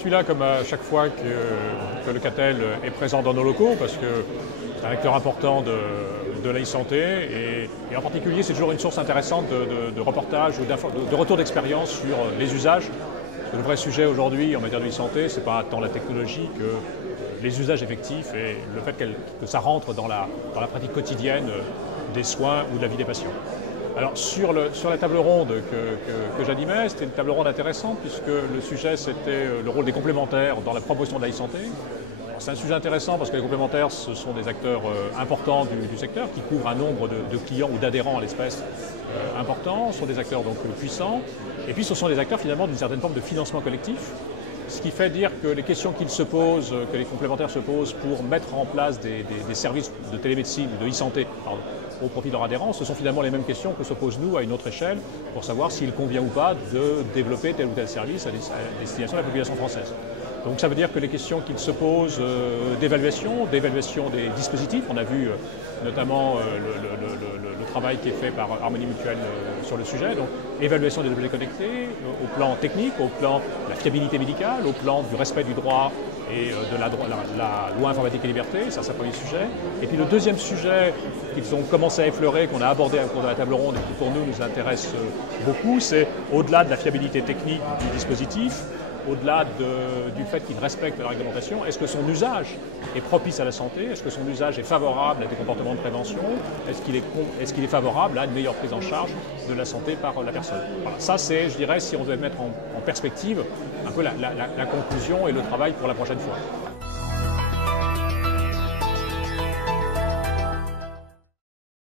suis là comme à chaque fois que le CATEL est présent dans nos locaux, parce que c'est un acteur important de l'e-santé et en particulier c'est toujours une source intéressante de reportages ou de retour d'expérience sur les usages. Parce que le vrai sujet aujourd'hui en matière de e-santé, ce n'est pas tant la technologie que les usages effectifs et le fait que ça rentre dans la pratique quotidienne des soins ou de la vie des patients. Alors sur la table ronde que j'animais, c'était une table ronde intéressante puisque le sujet c'était le rôle des complémentaires dans la promotion de l'e-santé. C'est un sujet intéressant parce que les complémentaires, ce sont des acteurs importants du secteur qui couvrent un nombre de clients ou d'adhérents à l'espèce importants. Ce sont des acteurs donc puissants. Et puis ce sont des acteurs finalement d'une certaine forme de financement collectif. Ce qui fait dire que les questions qu'ils se posent, que les complémentaires se posent pour mettre en place des services de télémédecine, de e-santé, au profit de leurs adhérents, ce sont finalement les mêmes questions que se posent nous à une autre échelle pour savoir s'il convient ou pas de développer tel ou tel service à destination de la population française. Donc ça veut dire que les questions qu'ils se posent d'évaluation des dispositifs, on a vu notamment le travail qui est fait par Harmonie Mutuelle sur le sujet, donc évaluation des objets connectés au plan technique, au plan de la fiabilité médicale, au plan du respect du droit et de la loi informatique et liberté, ça c'est un premier sujet. Et puis le deuxième sujet qu'ils ont commencé à effleurer, qu'on a abordé au cours de la table ronde et qui pour nous intéresse beaucoup, c'est au-delà de la fiabilité technique du dispositif, au-delà du fait qu'il respecte la réglementation, est-ce que son usage est propice à la santé? Est-ce que son usage est favorable à des comportements de prévention? Est-ce qu'il est favorable à une meilleure prise en charge de la santé par la personne? Voilà. Ça, c'est, je dirais, si on devait mettre en perspective un peu la conclusion et le travail pour la prochaine fois.